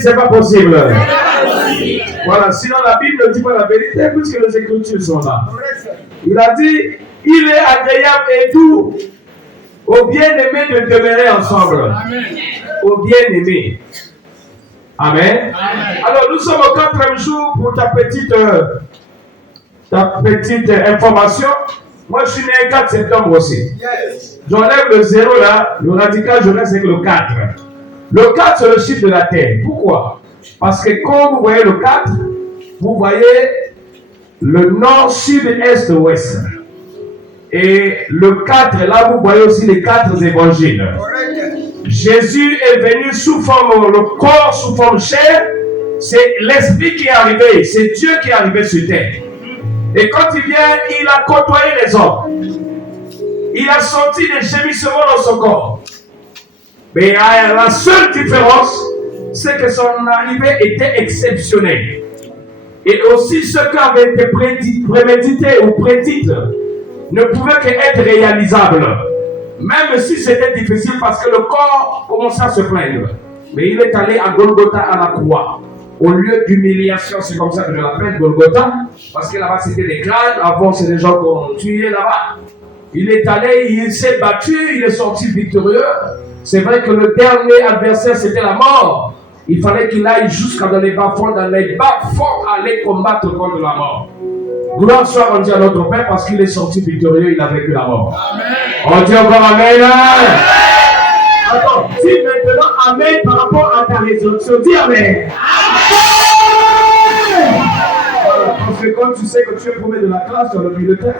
C'est pas possible. Voilà, sinon la Bible ne dit pas la vérité puisque les Écritures sont là. Il a dit, il est agréable et doux aux bien-aimés de demeurer ensemble. Aux bien-aimés. Amen. Alors nous sommes au 4e jour pour ta petite information. Moi je suis né le 4 septembre aussi. J'enlève le 0 là, le radical je reste avec le 4. Le 4 c'est le chiffre de la terre. Pourquoi? Parce que quand vous voyez le 4, vous voyez le nord, sud, est, ouest. Et le 4, là vous voyez aussi les 4 évangiles. Jésus est venu sous forme, le corps sous forme chair. C'est l'esprit qui est arrivé. C'est Dieu qui est arrivé sur terre. Et quand il vient, il a côtoyé les hommes. Il a senti des gémissements dans son corps. Mais la seule différence, c'est que son arrivée était exceptionnelle. Et aussi ce qui avait été prémédité ou prédit ne pouvait qu'être réalisable. Même si c'était difficile parce que le corps commençait à se plaindre. Mais il est allé à Golgotha à la croix. Au lieu d'humiliation, c'est comme ça que je l'appelle Golgotha. Parce que là-bas c'était des crânes, avant c'est des gens qu'on tuait là-bas. Il est allé, il s'est battu, il est sorti victorieux. C'est vrai que le dernier adversaire c'était la mort. Il fallait qu'il aille jusqu'à dans les bas-fonds, aller combattre contre la mort. Gloire soit rendue à notre Père parce qu'il est sorti victorieux, il a vaincu la mort. Amen. On dit encore Amen. Attends, dis maintenant Amen par rapport à ta résurrection. Dis Amen. Voilà, parce que quand tu sais que tu es premier de la classe sur le bulletin,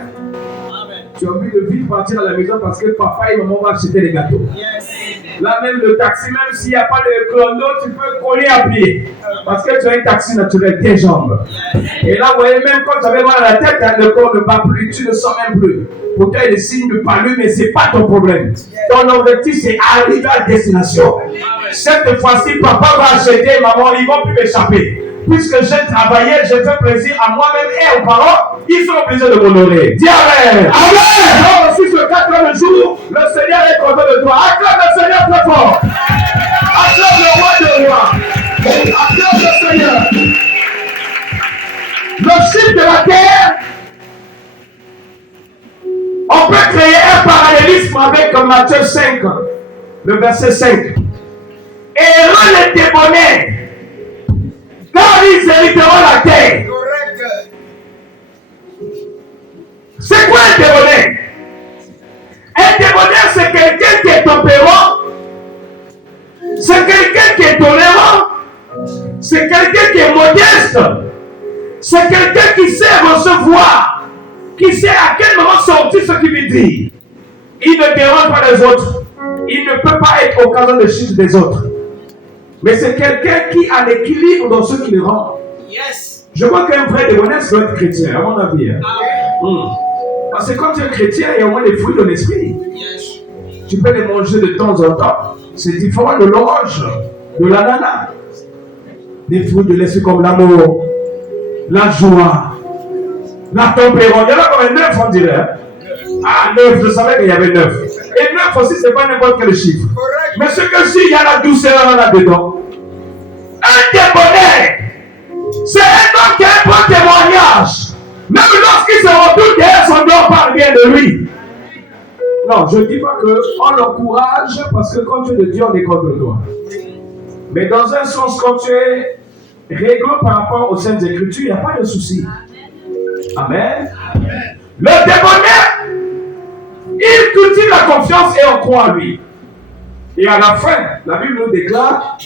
tu as envie de vite partir à la maison parce que papa et maman vont acheter les gâteaux. Là même le taxi, même s'il n'y a pas de chrono, tu peux coller à pied. Parce que tu as un taxi naturel, tes jambes. Et là, vous voyez, même quand tu avais mal à la tête, le corps ne bat plus, tu ne sens même plus. Pour toi, il y a des signes de palu, mais ce n'est pas ton problème. Ton objectif, c'est arriver à destination. Cette fois-ci, papa va acheter, maman, ils ne vont plus m'échapper. Puisque j'ai travaillé, j'ai fait plaisir à moi-même et aux parents, ils sont obligés de m'honorer. Dis Amen. Amen. Donc, aussi ce 4e jour, le Seigneur est content de toi. Acclame le Seigneur très fort. Acclame le roi de rois. Acclame le Seigneur. Le chiffre de la terre, on peut créer un parallélisme avec Matthieu 5, le verset 5. Et heureux les débonnaires, car ils hériteront la terre. C'est quoi un débonnaire? Un débonnaire, c'est quelqu'un qui est tempérant, c'est quelqu'un qui est tolérant, c'est quelqu'un qui est modeste, c'est quelqu'un qui sait recevoir, qui sait à quel moment sortir ce qu'il veut dire. Il ne dérange pas les autres, il ne peut pas être occasion de chute des autres. Mais c'est quelqu'un qui a l'équilibre dans ce qu'il rend. Je vois qu'un vrai débonnaire doit être chrétien, à mon avis. Parce que quand tu es chrétien, il y a au moins les fruits de l'esprit. Tu peux les manger de temps en temps. C'est différent de l'orange, de l'ananas. Des fruits de l'esprit comme l'amour, la joie, la tempérance. Il y en a comme 9, on dirait. Ah, 9, je savais qu'il y avait 9. Et 9 aussi, ce n'est pas n'importe quel chiffre. Mais ce que si, il y a la douceur là-dedans. Un débonnaire, c'est un homme qui a un bon de lui. Non, je ne dis pas qu'on l'encourage parce que quand tu es de Dieu, on est contre toi. Mais dans un sens, quand tu es réglo par rapport aux Saintes Écritures, il n'y a pas de souci. Amen. Le démoniaque, il cultive la confiance et on croit en lui. Et à la fin, la Bible nous déclare,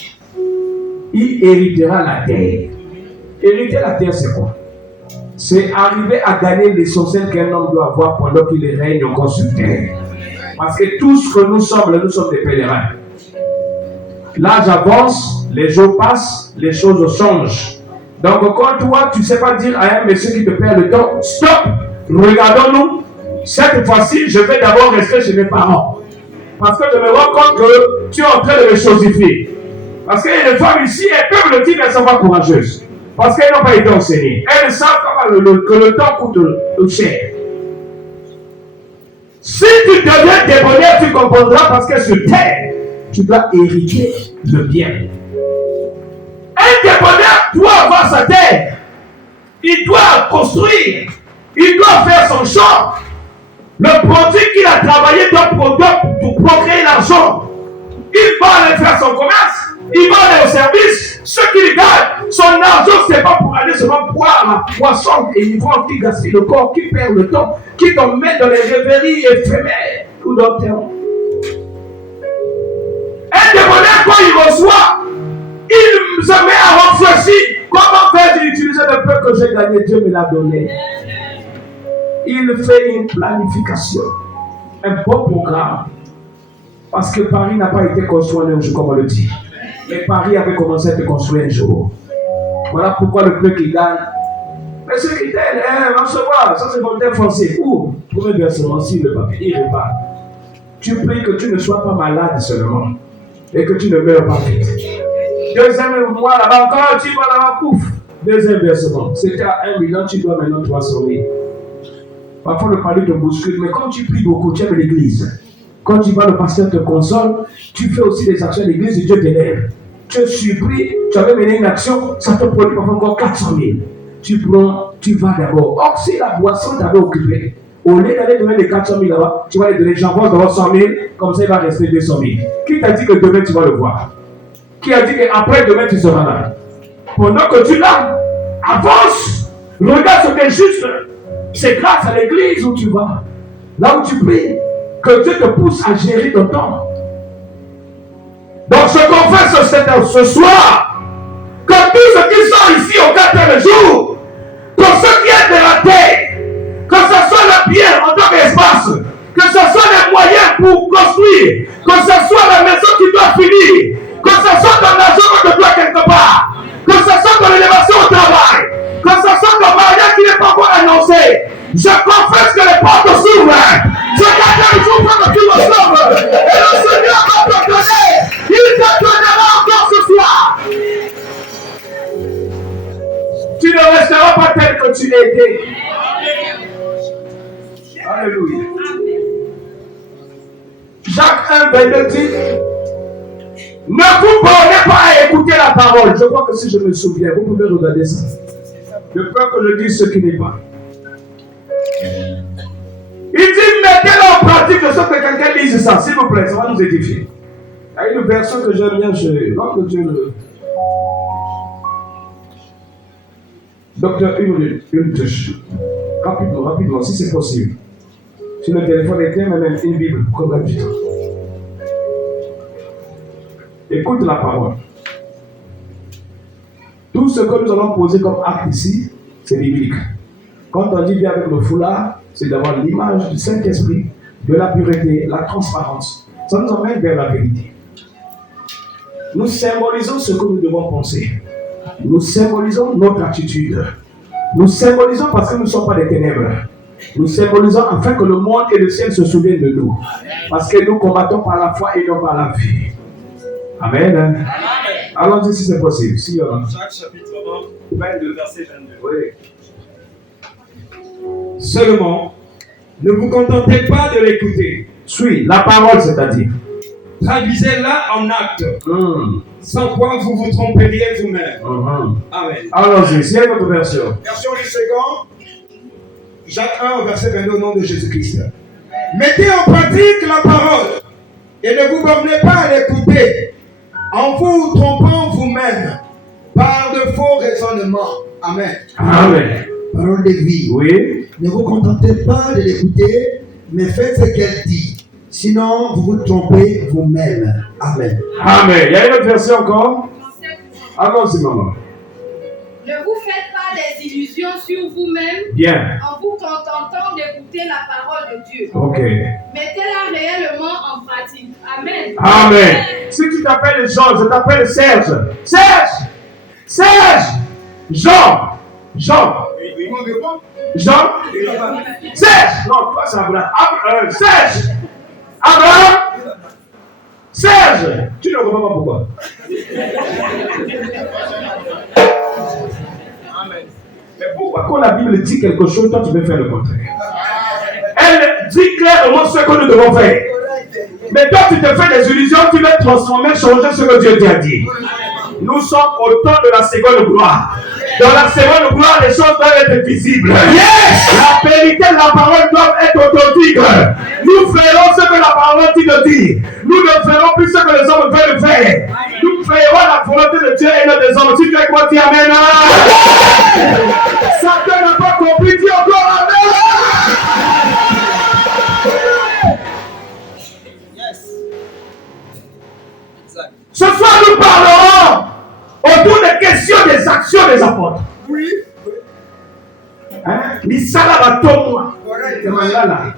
il héritera la terre. Hériter la terre, c'est quoi? C'est arriver à gagner l'essentiel qu'un homme doit avoir pendant qu'il règne encore sur terre. Parce que tout ce que nous sommes des pèlerins. L'âge avance, les jours passent, les choses changent. Donc quand toi, tu ne sais pas dire à un monsieur qui te perd le temps, stop, regardons-nous. Cette fois-ci, je vais d'abord rester chez mes parents. Parce que je me rends compte que tu es en train de me chosifier. Parce qu'il y a des femmes ici, elles peuvent le dire, mais elles ne sont pas courageuses. Parce qu'elles n'ont pas été enseignées. Elles savent que le temps coûte cher. Si tu deviens démoniaque, tu comprendras parce que sur terre, tu dois hériter le bien. Un démoniaque doit avoir sa terre. Il doit construire. Il doit faire son champ. Le produit qu'il a travaillé doit procréer l'argent. Il va aller faire son commerce. Il va aller au service. Ce qu'il gagne, son argent, ce n'est pas pour aller seulement boire la poisson et ivrogne qui gaspille le corps, qui perd le temps, qui t'emmène dans les rêveries éphémères ou dans le terrain. Un démoniaque, quand il reçoit, il se met à réfléchir. Comment faire utiliser le peu que j'ai gagné? Dieu me l'a donné. Il fait une planification, un bon programme. Parce que Paris n'a pas été construit en un jour, comme on le dit. Mais Paris avait commencé à être construit un jour. Voilà pourquoi le peu qui gagne. Mais ce qui t'aide, on se voit, ça c'est volontaire forcé. Ou, pour un versement, si le papier, il repart. Tu pries que tu ne sois pas malade seulement. Et que tu ne meurs pas vite. Deuxième mois là-bas, encore tu vas là-bas, pouf. Deuxième versement. C'était à 1 million, tu dois maintenant 300 000. Parfois le palier te bouscule, mais quand tu pries beaucoup, tu aimes l'église. Quand tu vas, le pasteur te console, tu fais aussi des actions de l'église et Dieu t'élève. Tu es surpris, tu avais mené une action, ça te produit parfois encore 400 000. Tu prends, tu vas d'abord. Or, si la boisson t'avait occupé, au lieu d'aller donner les 400 000 là-bas, tu vas les donner, j'envoie d'abord 100 000, comme ça il va rester 200 000. Qui t'a dit que demain tu vas le voir? Qui a dit qu'après demain tu seras là? Pendant que tu l'as, avance, regarde ce qui est juste. C'est grâce à l'église où tu vas, là où tu pries, que Dieu te pousse à gérer ton temps. Donc je confesse ce soir que tous ceux qui sont ici au 4e jour, que ceux qui est de la terre, que ce soit le bien en tant qu'espace, que ce soit les moyens pour construire, que ce soit la maison qui doit finir, que ce soit ton argent que tu dois quelque part, que ce soit ton élévation au travail, que ce soit ton mariage qui n'est pas encore annoncé. Je confesse que les portes s'ouvrent. Je garde le jour que tu me sauves. Et le Seigneur va te donner. Il te donnera encore ce soir. Tu ne resteras pas tel que tu étais. Alléluia. Jacques 1, 22 dit, ne vous bornez pas à écouter la parole. Je crois que si je me souviens, vous pouvez regarder ça. De peur que je dise ce qui n'est pas. Il dit, mettez-le en pratique de ce que quelqu'un dise ça, s'il vous plaît, ça va nous édifier. Il y a une version que j'aime bien chez l'homme de Dieu. Docteur, une touche. Rapidement, si c'est possible. Sur le téléphone éteint, même une Bible, pour qu'on ait du temps. Écoute la parole. Tout ce que nous allons poser comme acte ici, c'est biblique. Quand on dit bien avec le foulard, c'est d'avoir l'image du Saint-Esprit, de la pureté, la transparence. Ça nous emmène vers la vérité. Nous symbolisons ce que nous devons penser. Nous symbolisons notre attitude. Nous symbolisons parce que nous ne sommes pas des ténèbres. Nous symbolisons afin que le monde et le ciel se souviennent de nous. Parce que nous combattons par la foi et non par la vie. Amen. Allons-y si c'est possible. Si, Jacques chapitre 1, 22, verset 22. Oui. Seulement, ne vous contentez pas de l'écouter. Suis la parole, c'est-à-dire. Traduisez-la en acte. Sans quoi vous vous tromperiez vous-même. Amen. Allons-y, c'est notre version. Version du second. Jacques 1, verset 22, au nom de Jésus-Christ. Mettez en pratique la parole et ne vous bornez pas à l'écouter en vous trompant vous-même par de faux raisonnements. Amen. Amen. Parole de vie. Oui. Ne vous contentez pas de l'écouter, mais faites ce qu'elle dit. Sinon, vous vous trompez vous-même. Amen. Amen. Il y a une autre version encore? Allons-y, maman. Ne vous faites pas des illusions sur vous-même Bien. en vous contentant d'écouter la parole de Dieu. Ok. Mettez-la réellement en pratique. Amen. Amen. Si tu t'appelles Jean, je t'appelle Serge. Serge! Serge! Jean! Jean! Jean? Serge! Non, toi c'est Abraham. Serge! Abraham! Serge! Tu ne comprends pas pourquoi. Mais pourquoi quand la Bible dit quelque chose, toi tu veux faire le contraire? Elle dit clairement ce que nous devons faire. Mais toi tu te fais des illusions, tu veux transformer, changer ce que Dieu t'a dit. Nous sommes au temps de la seconde gloire. Dans la seconde gloire, les choses doivent être visibles. Yes! La vérité de la parole doit être authentique. Nous ferons ce que la parole dit de dire. Nous ne ferons plus ce que les hommes veulent faire. Nous ferons la volonté de Dieu et non des hommes. Si tu es quoi, dis Amen. Satan n'a pas compris, dis encore Amen. Ce soir, nous parlerons autour des questions des actions des apôtres. Oui. Hein? Misala batomwa. Mangala.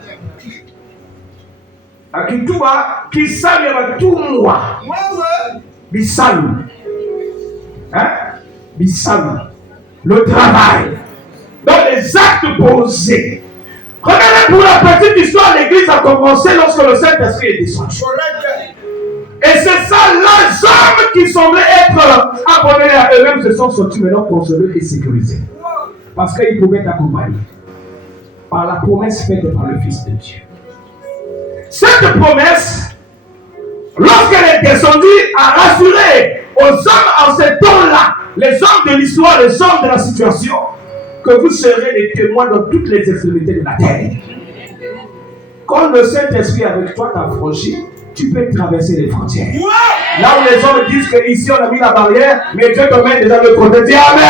Akituba kisali batumwa. Bisalu. Hein? Bisalu. Le travail. Dans les actes posés. Regardez pour la petite histoire, l'église a commencé lorsque le Saint-Esprit est descendu. Et c'est ça, les hommes qui semblaient être abonnés à eux-mêmes se sont sortis maintenant consolés et sécurisés. Parce qu'ils pouvaient être accompagnés par la promesse faite par le Fils de Dieu. Cette promesse, lorsqu'elle est descendue, a rassuré aux hommes en ces temps-là, les hommes de l'histoire, les hommes de la situation, que vous serez les témoins dans toutes les extrémités de la terre. Quand le Saint-Esprit avec toi t'a franchi, tu peux traverser les frontières. Ouais. Là où les hommes disent qu'ici on a mis la barrière, mais Dieu te met déjà de côté. Dis Amen.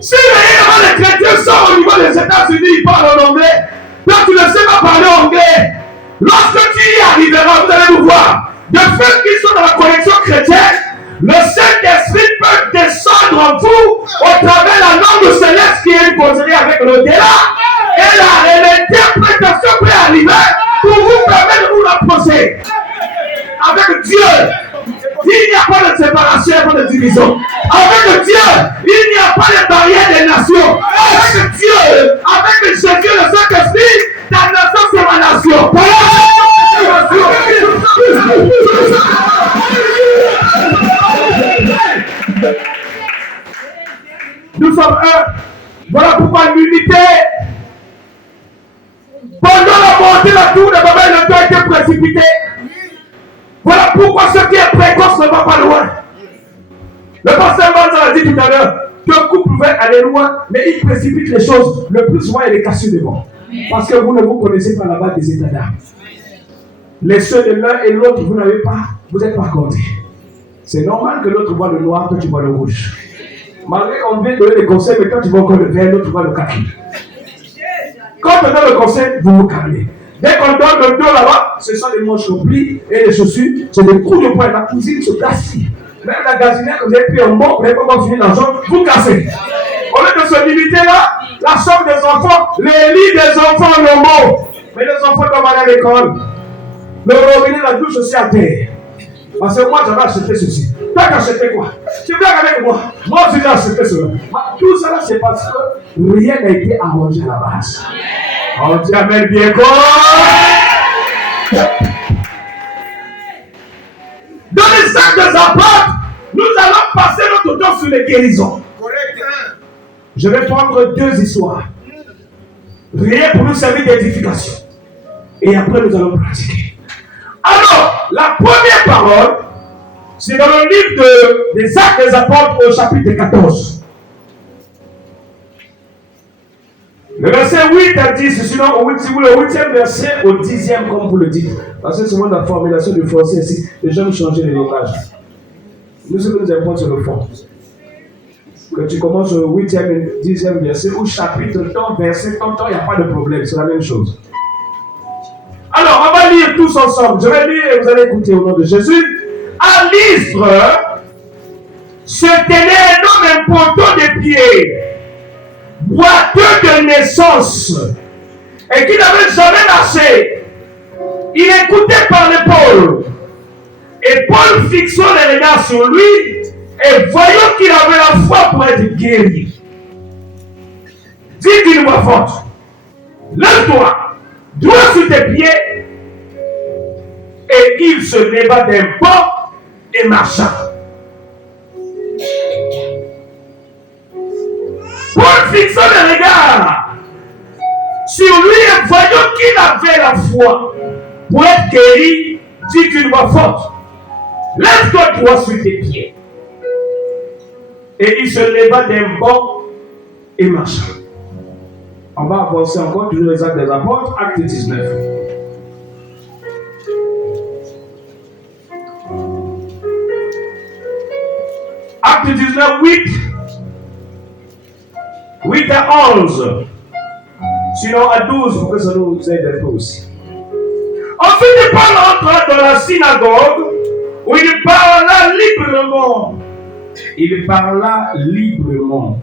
Si les chrétiens sont au niveau des États-Unis, ils parlent en anglais. Toi, tu ne sais pas parler anglais. Lorsque tu y arriveras, vous allez nous voir. De fait qu'ils sont dans la connexion chrétienne, le Saint-Esprit peut descendre en vous au travers de la langue céleste qui est posée avec l'au-delà. Et l'interprétation peut arriver pour vous permettre de vous rapprocher avec Dieu. Il n'y a pas de séparation, il n'y a pas de division. Avec Dieu, il n'y a pas de barrière des nations. Avec Dieu, avec Jésus, le Saint-Esprit, ta nation c'est ma nation. Nous sommes un. Voilà pourquoi l'unité. Pendant la montée de la tour de Babel, le temps a été précipité. Voilà pourquoi ce qui est précoce ne va pas loin. Le pasteur Banza a dit tout à l'heure qu'un couple pouvait aller loin, mais il précipite les choses. Le plus souvent, il est cassé devant. Parce que vous ne vous connaissez pas la base des états d'âme. Les ceux de l'un et l'autre, vous n'avez pas, vous n'êtes pas comptés. C'est normal que l'autre voit le noir, toi tu vois le rouge. Malgré qu'on vient donner des conseils, mais toi tu vois encore le vert, l'autre voit le kaki. Quand on donne le conseil, vous vous calmez. Dès qu'on donne le dos là-bas, ce sont des manches remplies et les chaussures, c'est des coups de poing. La cuisine se casse. Même la gazinière que vous avez pris en bon, vous n'avez pas encore fini l'argent, vous cassez. Au lieu de se limiter là, la chambre des enfants, les lits des enfants normaux. Mais les enfants doivent aller à l'école. Le robinet, la douche aussi à terre. Parce que moi, j'avais acheté ceci. Toi, tu as acheté quoi? Tu viens avec moi. Moi, j'ai acheté cela. Tout cela, c'est parce que rien n'a été arrangé à la base. On dit Amen bien quoi? Dans les actes des apôtres, nous allons passer notre temps sur les guérisons. Je vais prendre deux histoires. Rien pour nous servir d'édification. Et après, nous allons pratiquer. Alors, la première parole, C'est dans le livre des Actes des Apôtres au chapitre 14. Le verset 8 à 10, sinon le 8e verset au 10e comme vous le dites. Parce que c'est moi la formulation du français ici. Les gens ont changé les langages. Nous, ce que nous importe, c'est le fond. Que tu commences au 8e et 10e verset, ou chapitre, ton verset, ton temps, il n'y a pas de problème, c'est la même chose. Alors, on va lire tous ensemble. Je vais lire et vous allez écouter au nom de Jésus. À Lystre, se tenait un homme important de pied, boiteux de naissance, et qui n'avait jamais marché. Il écoutait parler Paul. Et Paul fixant les regards sur lui, et voyant qu'il avait la foi pour être guéri, dit d'une voix forte, lève-toi, droit sur tes pieds. Et il se leva d'un bond et marcha. Paul fixant les regards sur lui et voyant qu'il avait la foi pour être guéri, dit d'une voix forte, lève-toi droit sur tes pieds. Et il se leva d'un bond et marcha. On va avancer encore, toujours les Actes des Apôtres, Acte 19. Acte 19, 8 à 11. Sinon à 12, pour que ça nous aide un peu aussi. Ensuite, Paul entra dans la synagogue où il parla librement. Il parla librement.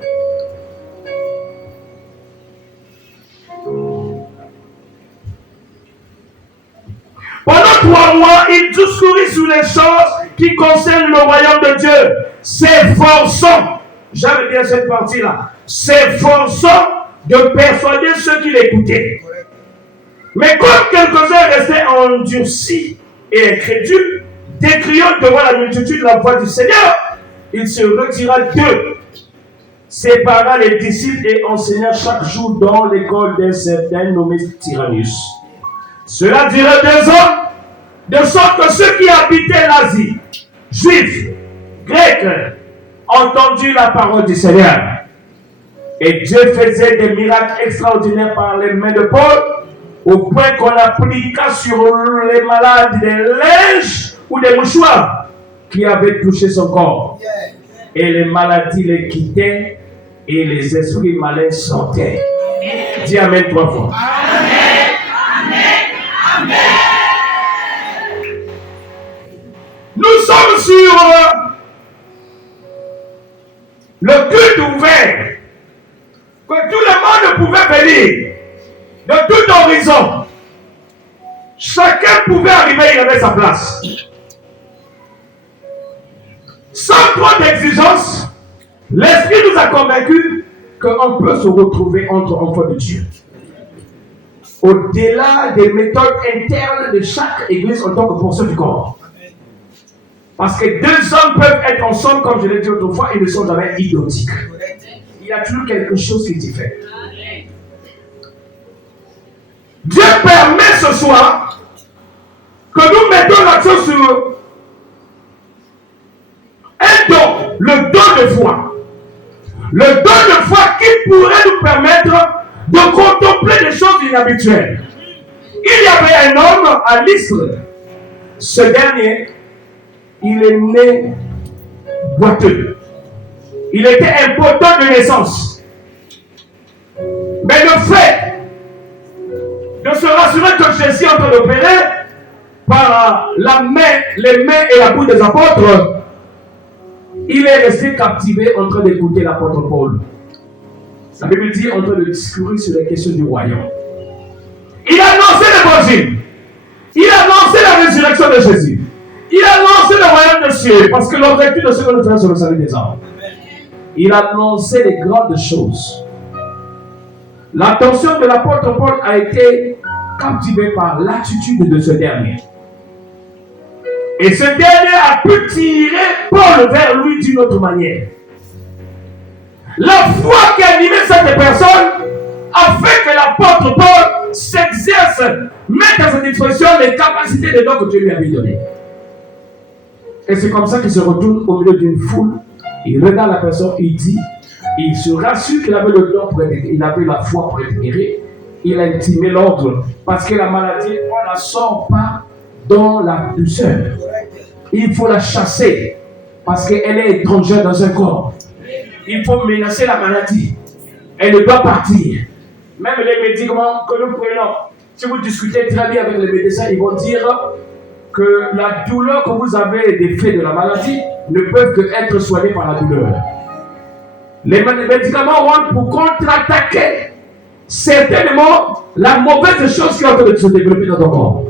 Pendant 3 mois, il discourit sur les choses qui concernent le royaume de Dieu, s'efforçant, j'aime bien cette partie-là, s'efforçant de persuader ceux qui l'écoutaient. Mais comme quelques-uns restaient endurcis et incrédules, décriant devant la multitude la voix du Seigneur, il se retira d'eux, sépara les disciples et enseigna chaque jour dans l'école d'un certain nommé Tyrannus. Cela durait 2 ans, de sorte que ceux qui habitaient l'Asie, juifs, grecs, entendirent la parole du Seigneur. Et Dieu faisait des miracles extraordinaires par les mains de Paul, au point qu'on appliqua sur les malades des linges ou des mouchoirs qui avaient touché son corps. Et les maladies les quittaient et les esprits malins sortaient. Dis Amen 3 fois. Amen. Amen. Amen. Nous sommes sur le culte ouvert, que tout le monde pouvait venir, de tout horizon. Chacun pouvait arriver, il avait sa place. Sans trop d'exigence, l'Esprit nous a convaincus qu'on peut se retrouver entre enfants de Dieu. Au-delà des méthodes internes de chaque église en tant que portion du corps. Parce que 2 hommes peuvent être ensemble, comme je l'ai dit autrefois, ils ne sont jamais identiques. Il y a toujours quelque chose qui diffère. Dieu permet ce soir que nous mettons l'accent sur un don, le don de foi. Le don de foi qui pourrait nous permettre de contempler des choses inhabituelles. Il y avait un homme à Lystre. Ce dernier, il est né boiteux. Il était impotent de naissance. Mais le fait de se rassurer que Jésus est en train d'opérer par les mains et la bouche des apôtres, il est resté captivé en train d'écouter l'apôtre Paul. La Bible dit en train de discuter sur les questions du royaume. Il a annoncé l'évangile. Il a annoncé la résurrection de Jésus. Il a annoncé le royaume de cieux, parce que l'objectif de ce que nous faisons, c'est le salut des hommes. Il a annoncé les grandes choses. L'attention de l'apôtre Paul a été captivée par l'attitude de ce dernier. Et ce dernier a pu tirer Paul vers lui d'une autre manière. La foi qui animait cette personne a fait que l'apôtre Paul s'exerce, mette à sa disposition les capacités de dons que Dieu lui avait données. Et c'est comme ça qu'il se retourne au milieu d'une foule. Il regarde la personne, il dit, il se rassure qu'il avait le don pour être guéri, il avait la foi pour être guéri. Il a intimé l'ordre. Parce que la maladie, on ne la sort pas dans la douceur. Il faut la chasser. Parce qu'elle est étrangère dans un corps. Il faut menacer la maladie. Elle ne doit partir. Même les médicaments que nous prenons, si vous discutez très bien avec les médecins, ils vont dire que la douleur que vous avez des faits de la maladie ne peuvent que être soignés par la douleur. Les médicaments vont pour contre-attaquer certainement la mauvaise chose qui est en train de se développer dans ton corps.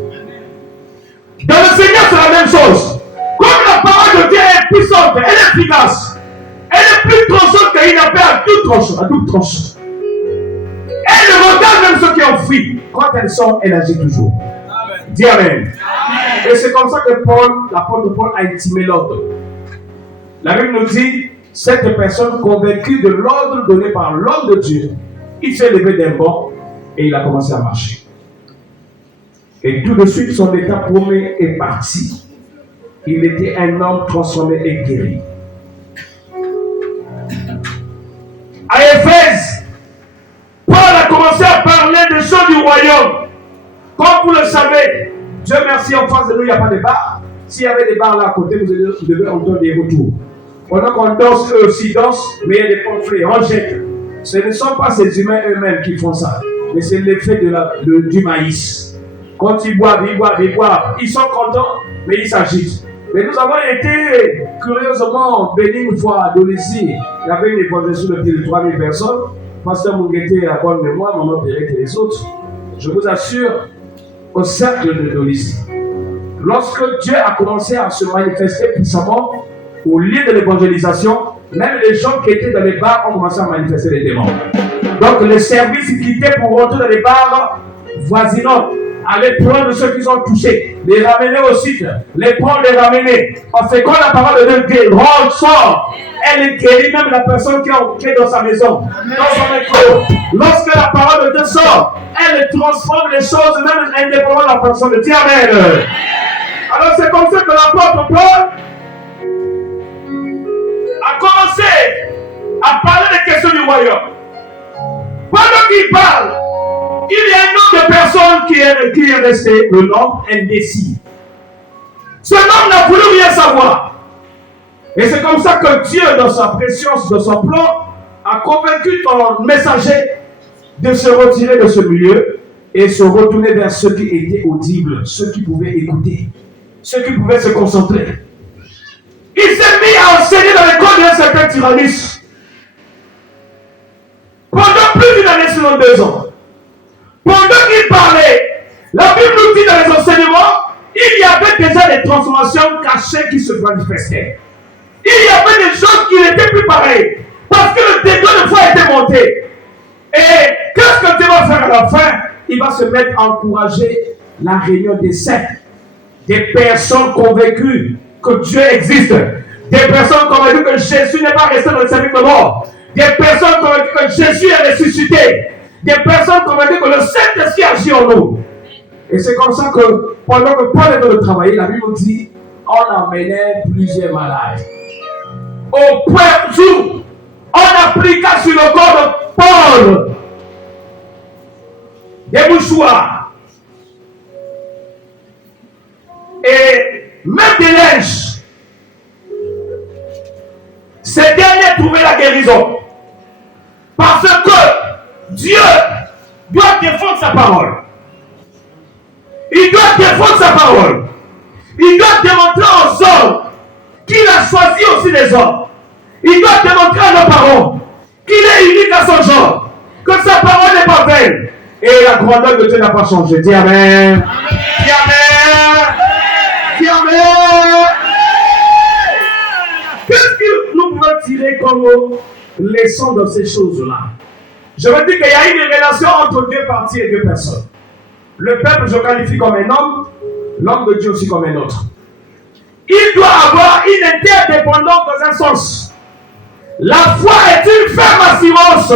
Dans le Seigneur, c'est la même chose. Comme la parole de Dieu est puissante, elle est efficace, elle est plus tranchante qu'une épée à double tranchant. Elle regarde même ceux qui ont fui. Quand elles sont, elle agit toujours. Amen. Dis Amen. Amen. Et c'est comme ça que l'apôtre Paul a intimé l'ordre. La Bible nous dit, cette personne convaincue de l'ordre donné par l'homme de Dieu, il s'est levé d'un bond et il a commencé à marcher. Et tout de suite, son état paumé est parti. Il était un homme transformé et guéri. À Éphèse, Paul a commencé à parler des choses du royaume. Comme vous le savez, Dieu merci, en face de nous, il n'y a pas de bar. S'il y avait des bars là à côté, vous devez entendre des retours. Pendant qu'on danse, eux aussi dansent, mais il y a des pamphlets, on jette. Ce ne sont pas ces humains eux-mêmes qui font ça, mais c'est l'effet du maïs. Quand ils boivent. Ils sont contents, mais ils s'agitent. Mais nous avons été curieusement bénis une fois à Dolisie. Il y avait une évangelisation de plus de 3000 personnes. Pasteur Mougueté a bonne mémoire, maman Pérec et les autres. Je vous assure, au cercle de Dolisie, lorsque Dieu a commencé à se manifester puissamment au lieu de l'évangélisation, même les gens qui étaient dans les bars ont commencé à manifester les démons. Donc le service quittait pour rentrer dans les bars voisinants, aller prendre ceux qui sont touchés, les ramener au site, les prendre, les ramener. Parce que quand la parole de Dieu sort, elle guérit même la personne qui est dans sa maison, dans son école. Lorsque la parole de Dieu sort, elle transforme les choses, même indépendamment de la personne de Dieu. Amen. Alors c'est comme ça que l'apôtre Paul a commencé à parler des questions du royaume. Pendant qu'il parle, il y a un nombre de personnes qui est resté, le nombre indécis. Ce nombre n'a voulu rien savoir. Et c'est comme ça que Dieu, dans sa préscience, dans son plan, a convaincu ton messager de se retirer de ce milieu et se retourner vers ceux qui étaient audibles, ceux qui pouvaient écouter, ceux qui pouvaient se concentrer. Il s'est mis à enseigner dans l'école d'un certain Tyrannus. Pendant plus d'une année, sinon 2 ans. Pendant qu'il parlait, la Bible nous dit dans les enseignements, il y avait déjà des transformations cachées qui se manifestaient. Il y avait des choses qui n'étaient plus pareilles. Parce que le degré de foi était monté. Et qu'est-ce que Dieu va faire à la fin? Il va se mettre à encourager la réunion des sectes. Des personnes convaincues que Dieu existe. Des personnes convaincues que Jésus n'est pas resté dans le service de mort. Des personnes convaincues que Jésus est ressuscité. Des personnes convaincues que le Saint-Esprit agit en nous. Et c'est comme ça que pendant que Paul est en train de travailler, la Bible dit on amenait plusieurs malades. Au point où on appliqua sur le corps de Paul des mouchoirs et même des linges. Ces derniers trouvaient la guérison. Parce que Dieu doit défendre sa parole. Il doit défendre sa parole. Il doit démontrer aux hommes qu'il a choisi aussi les hommes. Il doit démontrer à nos parents qu'il est unique à son genre. Que sa parole n'est pas vaine. Et la grandeur de Dieu n'a pas changé. Dis Amen. Dis Amen. Dis Amen. Qu'est-ce que nous pouvons tirer comme leçon dans ces choses-là? Je veux dire qu'il y a une relation entre 2 parties et 2 personnes. Le peuple, je qualifie comme un homme, l'homme de Dieu aussi comme un autre. Il doit avoir une interdépendance dans un sens. La foi est une ferme assurance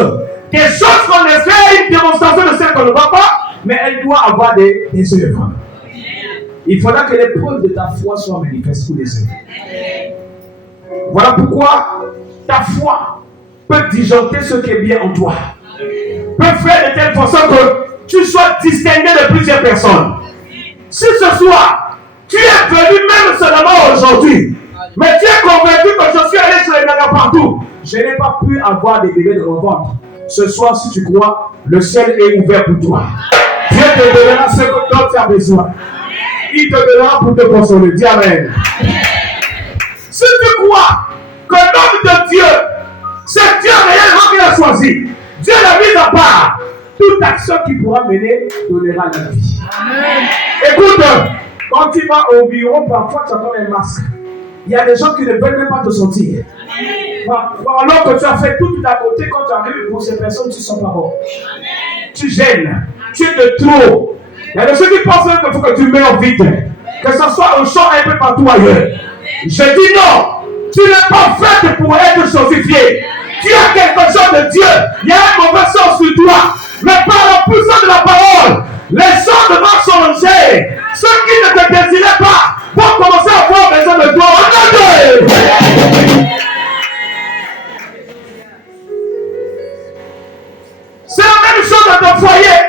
des choses qu'on fait, une démonstration de ce qu'on ne voit pas, mais elle doit avoir des œuvres. Il faudra que l'épreuve de ta foi soit manifeste pour les autres. Voilà pourquoi ta foi peut disjoncter ce qui est bien en toi. Peut faire de telle façon que tu sois distingué de plusieurs personnes. Si ce soir, tu es venu même seulement aujourd'hui, mais tu es convaincu que je suis allé sur les nanas partout, je n'ai pas pu avoir des bébés de mon ventre. Ce soir, si tu crois, le ciel est ouvert pour toi. Dieu te donnera ce dont tu as besoin. Il te donnera pour te consoler. Dis Amen. Si tu crois que l'homme de Dieu, c'est Dieu réellement qui l'a choisi, Dieu l'a mis à part, toute action qui pourra mener donnera la vie. Amen. Écoute, quand tu vas au bureau, parfois tu as comme un masque. Il y a des gens qui ne veulent même pas te sentir. Alors que tu as fait tout à côté, quand tu arrives pour ces personnes, tu ne sens pas bon. Tu gênes. Tu es de trop. Il y a des gens qui pensent même qu'il faut que tu meurs vite. Que ce soit au champ un peu partout ailleurs. Je dis non. Tu n'es pas fait pour être saucifié. Tu as quelque chose de Dieu. Il y a un mauvais sort sur toi. Mais par la puissance de la parole, les sorts devront changer. Ceux qui ne te désiraient pas vont commencer à avoir besoin de toi. C'est la même chose dans ton foyer.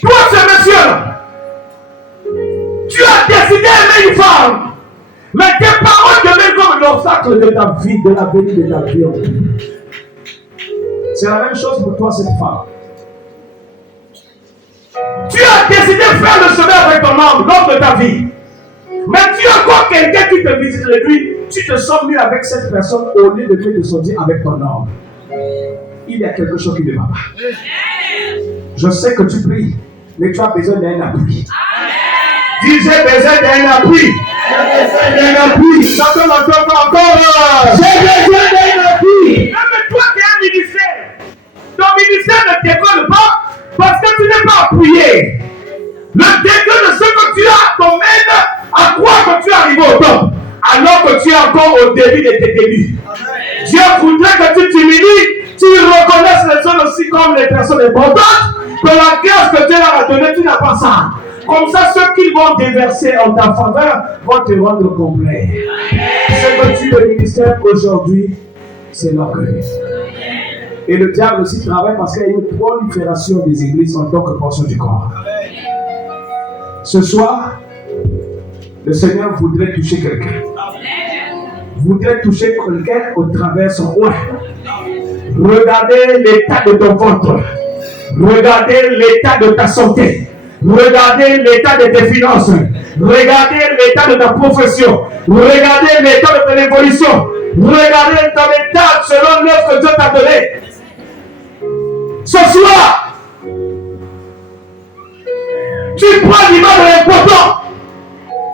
Toi, ce monsieur-là, tu as décidé d'aimer une femme, mais tes paroles deviennent comme l'obstacle de ta vie, de la venue de ta vie. C'est la même chose pour toi, cette femme. Tu as décidé de faire le chemin avec ton homme lors de ta vie. Mais tu as encore quelqu'un qui te visite de lui. Tu te sens mieux avec cette personne au lieu de te sentir avec ton homme. Il y a quelque chose qui ne va pas. Je sais que tu pries, mais tu as besoin d'un appui. Dis, j'ai besoin d'un appui. D'un appui. Ça te l'entend pas encore. J'ai besoin d'un appui. Mais toi, tu es un ministère. Ton ministère ne décolle pas parce que tu n'es pas appuyé. Le décret de ce que tu as t'emmène à croire que tu es arrivé au top, alors que tu es encore au début de tes débuts. Dieu voudrait que tu t'humilies, tu reconnaisses les autres aussi comme les personnes importantes, que la grâce que Dieu leur a donnée, tu n'as pas ça. Comme ça, ceux qui vont déverser en ta faveur vont te rendre complet. Ce que tu es le ministère aujourd'hui, c'est l'orgueil. Et le diable aussi travaille parce qu'il y a une prolifération des églises en tant que portion du corps. Ce soir, le Seigneur voudrait toucher quelqu'un. Voudrait toucher quelqu'un au travers son oin. Regardez l'état de ton ventre. Regardez l'état de ta santé. Regardez l'état de tes finances. Regardez l'état de ta profession. Regardez l'état de ton évolution. Regardez ton état selon l'œuvre que Dieu t'a donné. Ce soir, tu prends l'image de l'important.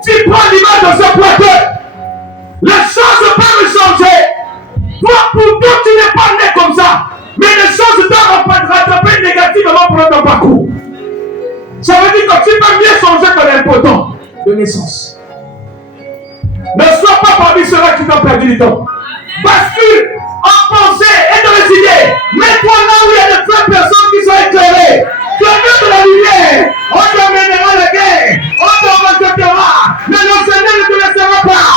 Tu prends l'image de ce poitreur. Les choses peuvent changer. Toi, pourtant, tu n'es pas né comme ça. Mais les choses doivent rattraper négativement pour ton parcours. Ça veut dire que tu peux mieux changer que l'important de naissance. Ne sois pas parmi ceux-là qui t'ont perdu du temps. Bascule en pensée et dans les idées. Mets-toi là où il y a de vraies personnes qui sont éclairées. Deviens de la lumière. On t'emmènera la guerre. On t'emmènera. Mais le Seigneur ne te laissera pas.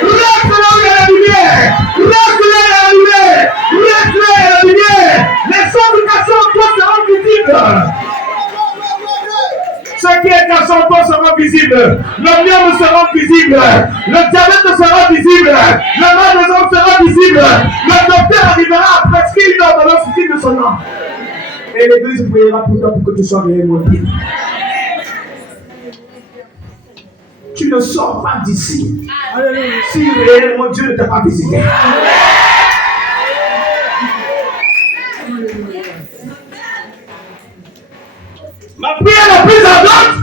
Reste là où il y a la lumière. Reste là où il y a la lumière. Reste là où il y a la lumière. Les choses cachées en toi seront visibles. Ce qui est caché en toi sera visible. L'omnium sera visible. Le diabète sera visible. Le mal des hommes sera visible. Le docteur arrivera à prescrire une ordonnance digne de son nom. Et l'église priera pour toi pour que tu sois réellement libre. Tu ne sors pas d'ici si réellement Dieu ne t'a pas visité. Ma prière la plus ardente,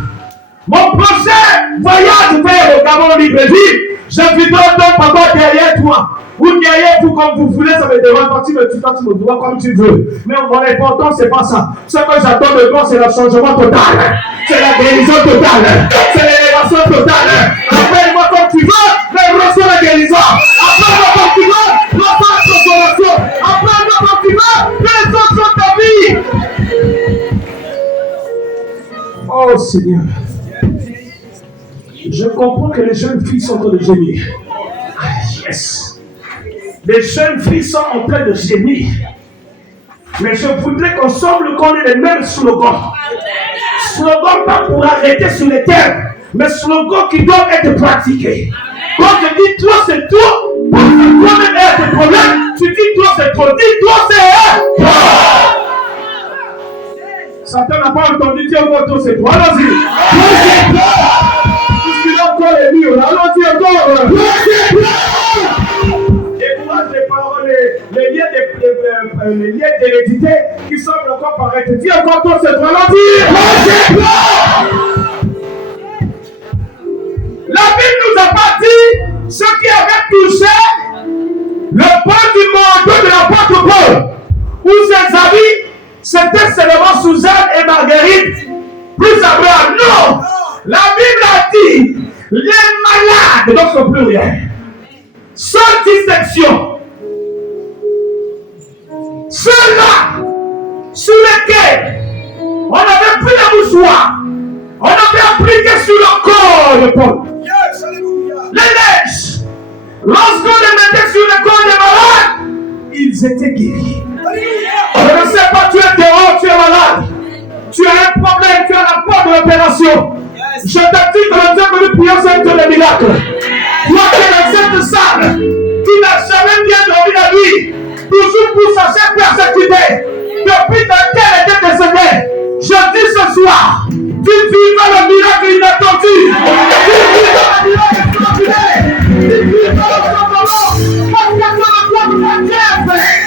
mon prochain voyage vers le Gabon Libreville, j'inviterai ton papa derrière toi. Ou derrière vous comme vous voulez, ça me dérange pas, tu me dois comme tu veux. Mais mon important, c'est pas ça. Ce que j'attends de toi, c'est le changement total. C'est la guérison totale. C'est l'élévation totale. Appelle-moi comme tu veux, mais reçois la guérison. Appelle-moi comme tu veux, reçois la transformation. Appelle-moi comme tu veux, mais reçois ta vie. Oh Seigneur. comprends que les jeunes filles sont en train de gémir. Ah, yes. Les jeunes filles sont en train de gémir. Mais je voudrais qu'ensemble qu'on ait les mêmes slogans. Slogans pas pour arrêter sur les termes, mais slogans qui doivent être pratiqués. Quand tu dis toi c'est toi, parce que toi-même est tes problèmes, tu dis toi c'est toi, dis toi c'est toi. Satan n'a pas entendu dire toi c'est toi. Allons-y. Puisqu'il a encore les murs, allons-y encore. Et moi les paroles, les liens d'hérédité qui semblent encore paraître. Dis encore toi c'est toi. Allons-y. La Bible nous a pas dit ceux qui avaient touché le pain du manteau de l'apôtre Paul ou ses amis, c'était seulement Suzanne et Marguerite, plus Abraham. Non! La Bible a dit les malades, donc ce pluriel, sans distinction, ceux-là sur lesquels on avait pris la mouchoir, on avait appliqué sur le corps de Paul. Les neiges, lorsqu'on les mettait sur le corps des malades, ils étaient guéris. Je ne sais pas, tu es dehors, tu es malade, tu as un problème, tu as la porte de l'opération. Je te dis que le Dieu que nous prions, c'est les miracles. Toi qui es dans cette salle, tu n'as jamais bien dormi la nuit, toujours pour chercher persécuté, depuis laquelle était décédé. Je dis ce soir, tu vivras le miracle inattendu. Tu vivras le miracle extraordinaire. Tu vivras le changement. Parce que c'est le plan de Dieu fait.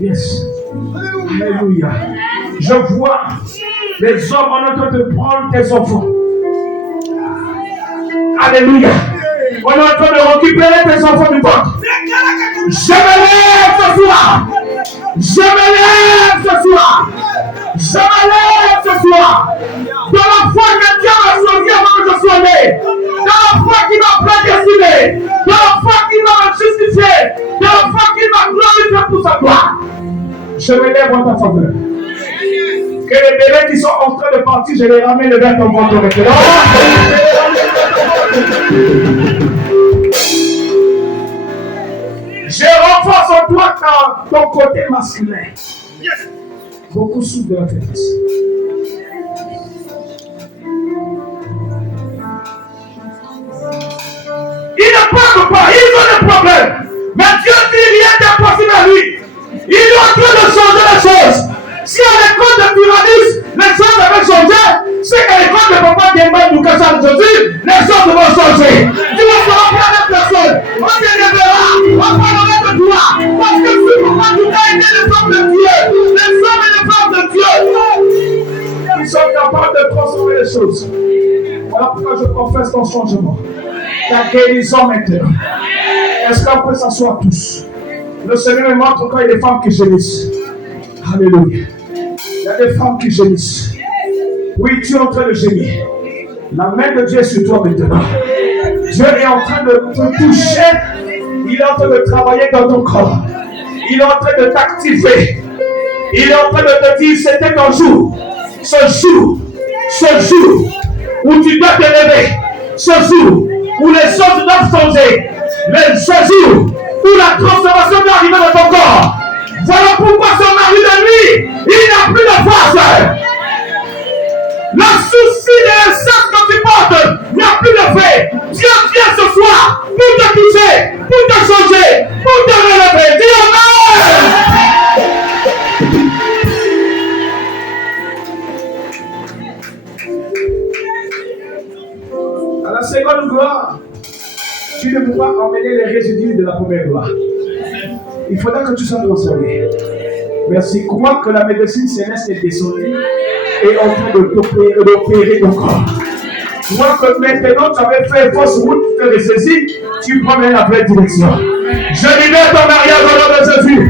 Yes. Alléluia. Je vois les hommes en train de prendre tes enfants. Alléluia. On est en train de récupérer tes enfants du ventre. Je me lève ce soir. Je me lève ce soir. Je me lève ce soir. Dans la foi que Dieu m'a choisi avant que je sois né. Dans la foi qui m'a prédestiné. Dans la foi qui m'a justifié. Dans la foi qui m'a glorifié pour sa gloire. Je me lève en ta faveur. Que les bébés qui sont en train de partir, je les ramène vers ton ventre maintenant. Je renforce en toi ton côté masculin. Yes. Beaucoup souffrent de la faiblesse. Ils ne parlent pas, ils ont des problèmes. Mais Dieu dit rien d'impossible à lui. Il est en train de changer les choses. Si à l'école de Pyramide, les choses avaient changé, c'est qu'à l'école de Papa Diemba Noukassa Jésus, les choses vont changer. Tu ne seras pas la personne. On t'élèvera, on parlera de toi. Parce que si Papa tout a été les hommes de Dieu, les hommes et les femmes de Dieu, ils sont capables de transformer les choses. Voilà pourquoi je confesse ton changement. Ta guérison maintenant. Est-ce qu'on peut s'asseoir tous? Le Seigneur me montre quand il y a des femmes qui gémissent. Alléluia. Il y a des femmes qui gémissent. Oui, tu es en train de gémir. La main de Dieu est sur toi maintenant. Dieu est en train de te toucher. Il est en train de travailler dans ton corps. Il est en train de t'activer. Il est en train de te dire, c'était ton jour. Ce jour où tu dois te lever. Ce jour où les choses doivent changer. Ce jour où la transformation doit arriver dans ton corps. Voilà pourquoi son mari de nuit, il n'a plus de force. Le souci de l'inceste que tu portes n'a plus de fait. Dieu vient ce soir pour te toucher, pour te changer, pour te relever. Dis Amen. À la seconde gloire, tu ne pourras emmener les résidus de la première gloire. Il faudra que tu sois transformé. Merci. Crois que la médecine céleste est descendue et est en train d'opérer ton corps. Crois que maintenant tu avais fait fausse route, tu te ressaisis, tu prends la vraie direction. Je libère ton mariage au nom de Jésus.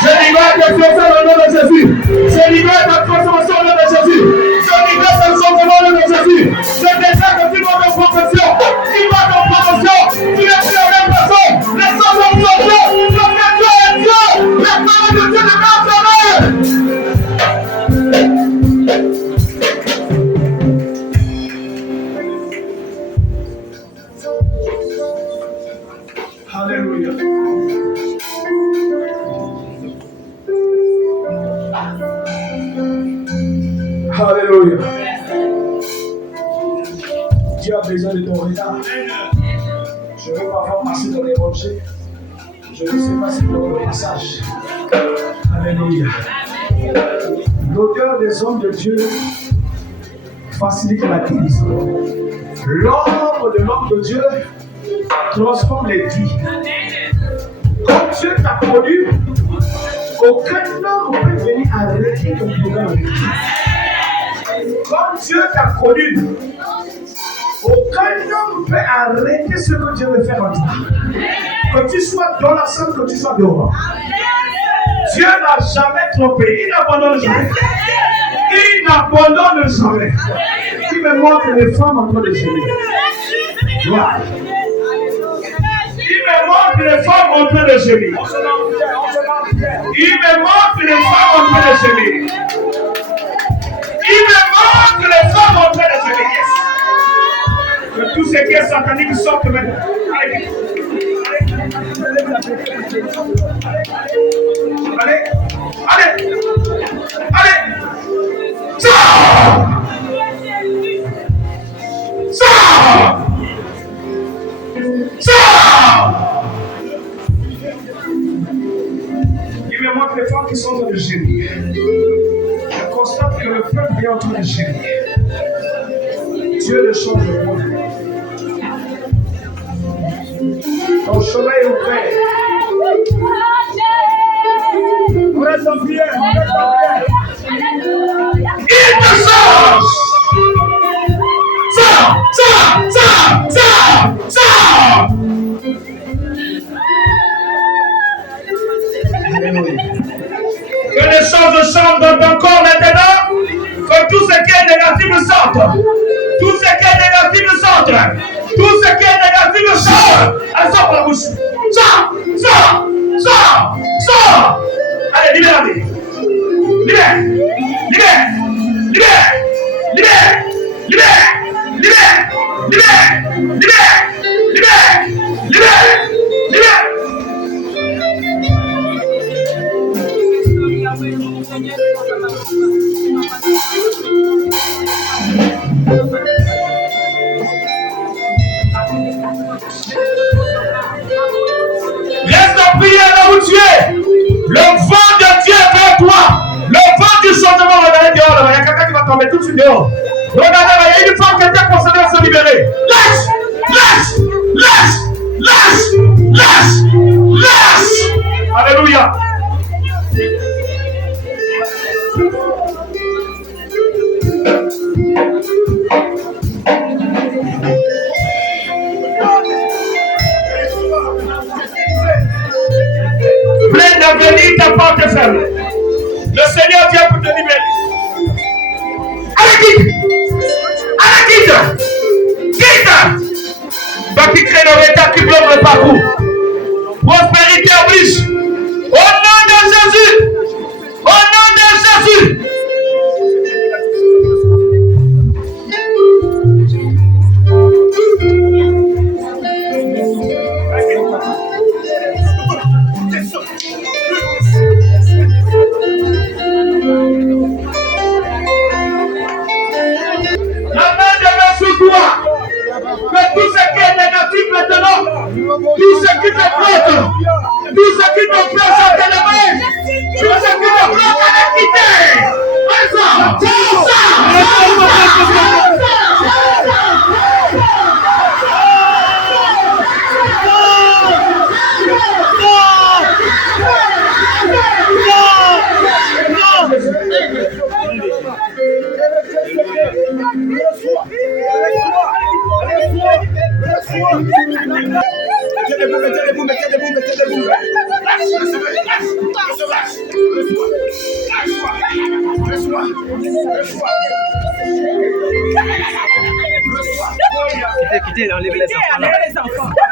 Je libère tes fiançailles au nom de Jésus. Je libère ta transformation au nom de Jésus. Je libère ta changement au nom de Jésus. Je déclare que tu vas ton promotion. Tu vas ton promotion. Tu n'es plus la même personne. Les choses vont changer. Le Dieu est Dieu. La parole de Dieu ne va jamais. tu as besoin de ton regard. Je veux parfois passer dans les rochers. Je ne sais pas si dans le passage. Alléluia. L'odeur des hommes de Dieu facilite la guérison. L'ombre de l'homme de Dieu transforme les vies. Comme Dieu t'a connu, aucun homme ne peut venir arrêter ton programme. Comme Dieu t'a connu, aucun homme ne peut arrêter ce que Dieu veut faire en toi. Que tu sois dans la salle, que tu sois dehors. Dieu n'a jamais trompé, il n'abandonne jamais. Il n'abandonne jamais. Il me montre les femmes en train de gémir. Voilà. Il me montre les femmes en train de gémir. Il me montre les femmes en train de gémir. Il me montre les femmes en train de gémir. Yes. Que tout ce qui est satanique sorte maintenant. Allez. Allez. Allez. Allez. Sors. Sors. Sors. Il me montre les femmes qui sont en train de gémir. Je constate que le peuple est en train de gémir. Dieu le change de moi. Ton chemin est ouvert. On reste en prière. Il te change. Sors, sors, sors, sors, sors. Que les choses changent dans ton corps maintenant. Que tout ce qui est négatif sorte. Tout ce qui est négatif sorte. Tout ce qui est négatif sort. Allez, sors par la bouche. Sors, sors, sors, sors. Allez, libère-la. Libère, libère, libère, libère, libère, libère, libère, libère, libère, libère, libère. Reste en prière là où tu es. Le vent de Dieu est vers toi. Le vent du changement, regardez dehors. Il y a quelqu'un qui va tomber tout de suite dehors. Regardez, il y a une femme qui était possédée à se libérer. Lâche, lâche, lâche, lâche, lâche, lâche. Alléluia. Plein d'avenir, ta porte est fermée. Le Seigneur vient pour te libérer. Allez, quitte. Allez, quitte. Quitte. Va qui crée le retard qui bloque le parcours. Prospérité oblige. Au nom de Jésus. Au nom de Jésus. Que tout ce qui est négatif maintenant, tout ce qui te bloque, tout ce qui te bloque à t'élever, tout ce qui te bloque à les quitter, Quittez, enlevez les enfants là.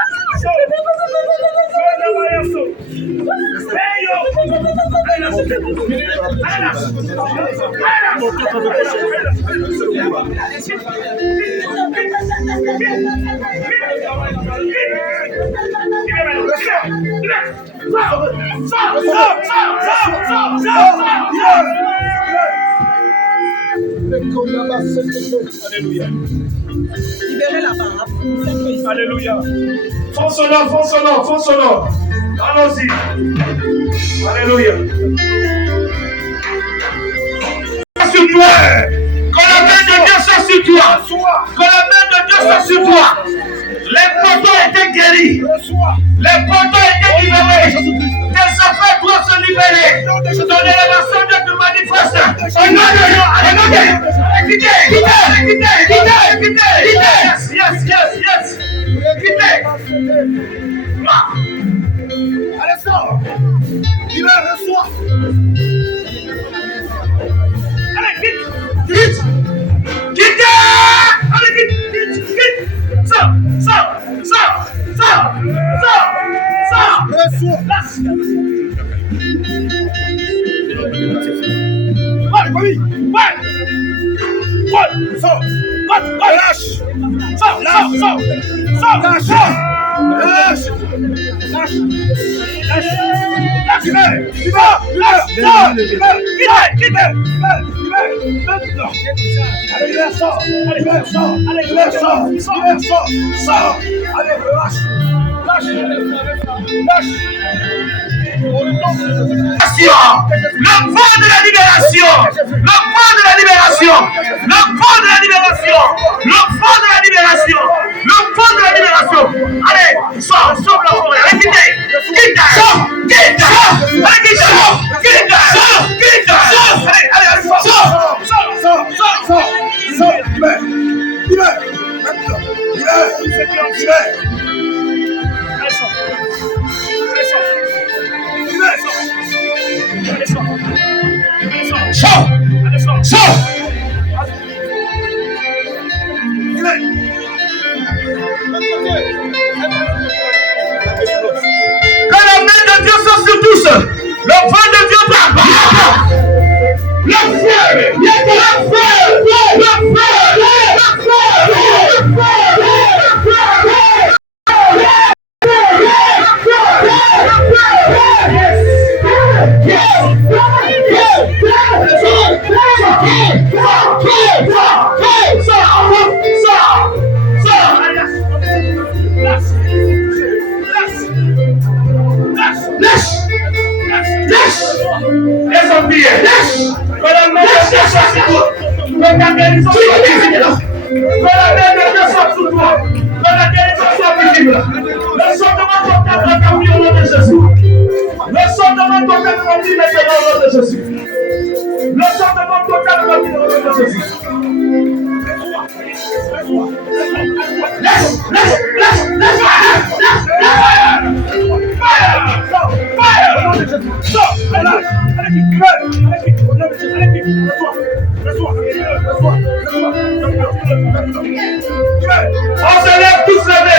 Alléluia. Libérez la barre. Alléluia. Fonçons. Allons-y. Alléluia. Sur toi. Que la main de Dieu soit sur toi. Que la main de Dieu soit sur toi. Les poteaux étaient guéris. Les poteaux étaient libérés. Tes affaires doivent se libérer. Ton élévation de te manifeste. Au nom de Dieu. Quittez. Yes. Quittez. Allez, sors. Libère, reçois. Allez, quitte. Allez, quitte. Sors. Reçois. Le vent de la libération. Allez, sors la forêt. Allez, quitte. Que la main de Dieu soit sur tous. Le vent de Dieu part. Le feu. On se lève tous avec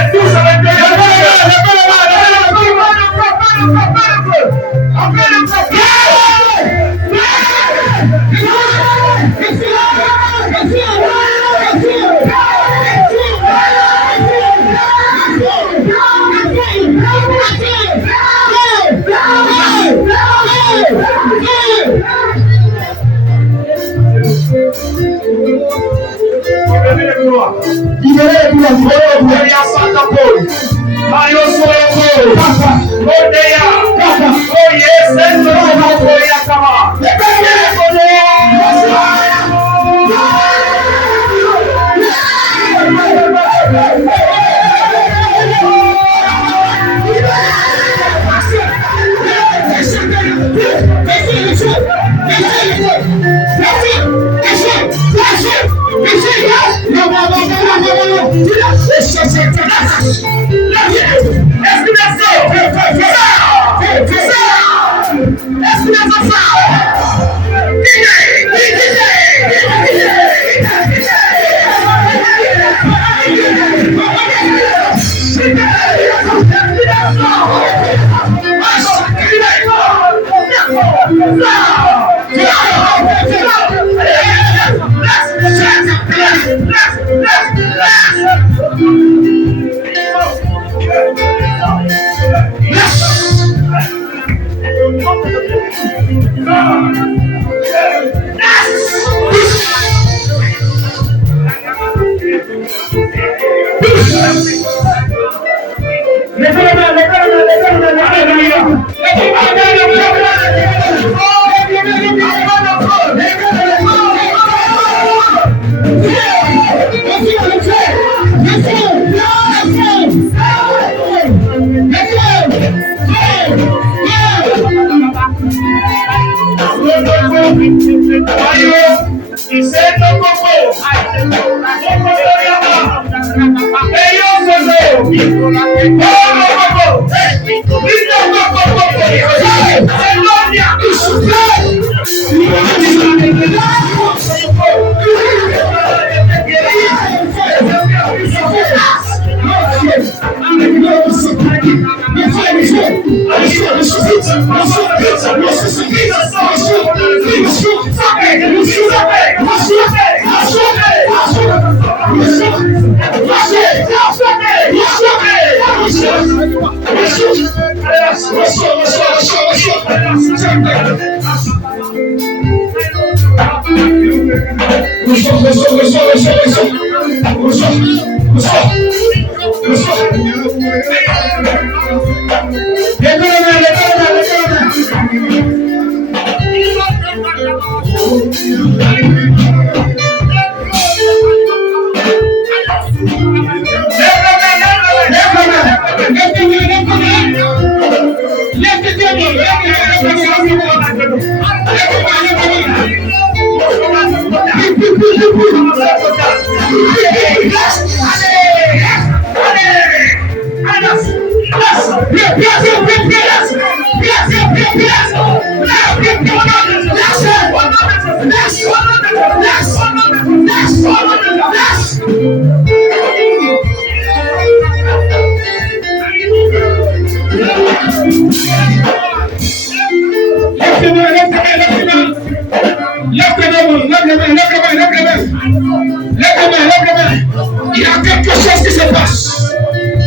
Il y a quelque chose qui se passe.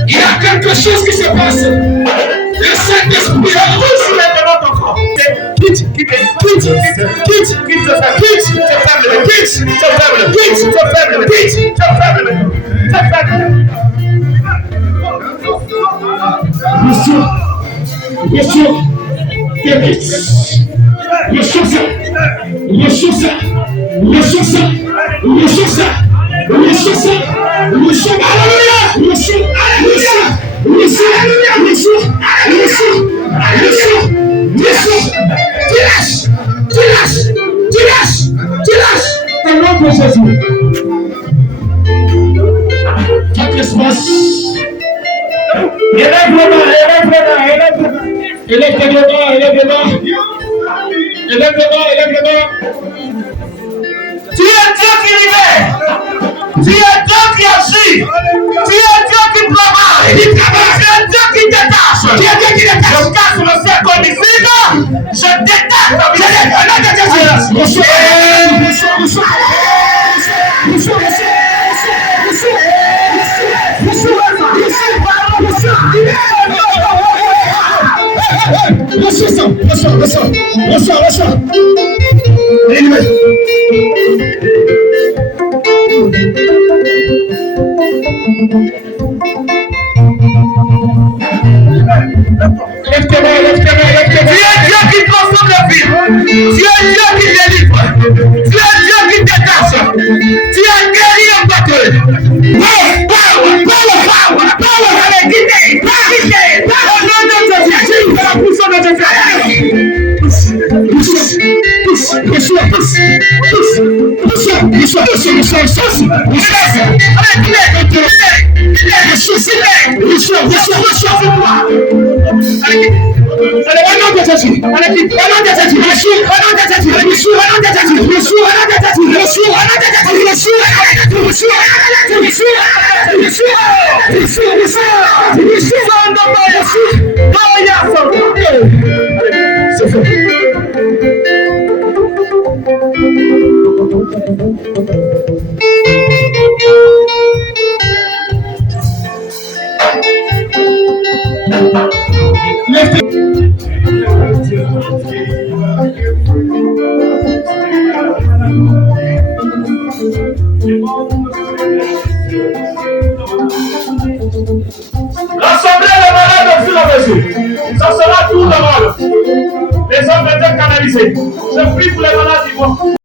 Il y a quelque chose qui se passe. Le Saint-Esprit est rouge maintenant ton corps. Quitte tu lâches. Au nom de Jésus. Qu'est-ce qui se passe? Élève les mains. Tu es Dieu qui libère. Tu es Dieu qui agit. Tu es Dieu qui travaille. Tu es Dieu qui détache. Je casse le cercle homicide. Je détache. Reçois. Lève tes mains. Tu es Dieu qui transforme la vie. Tu es Dieu qui délivre. Tu es Dieu qui détache. Tu es guéri en battle. Power. Allez, quittez. Au nom de Jésus. La puissance de Jésus. brisé. Je prie pour les malades.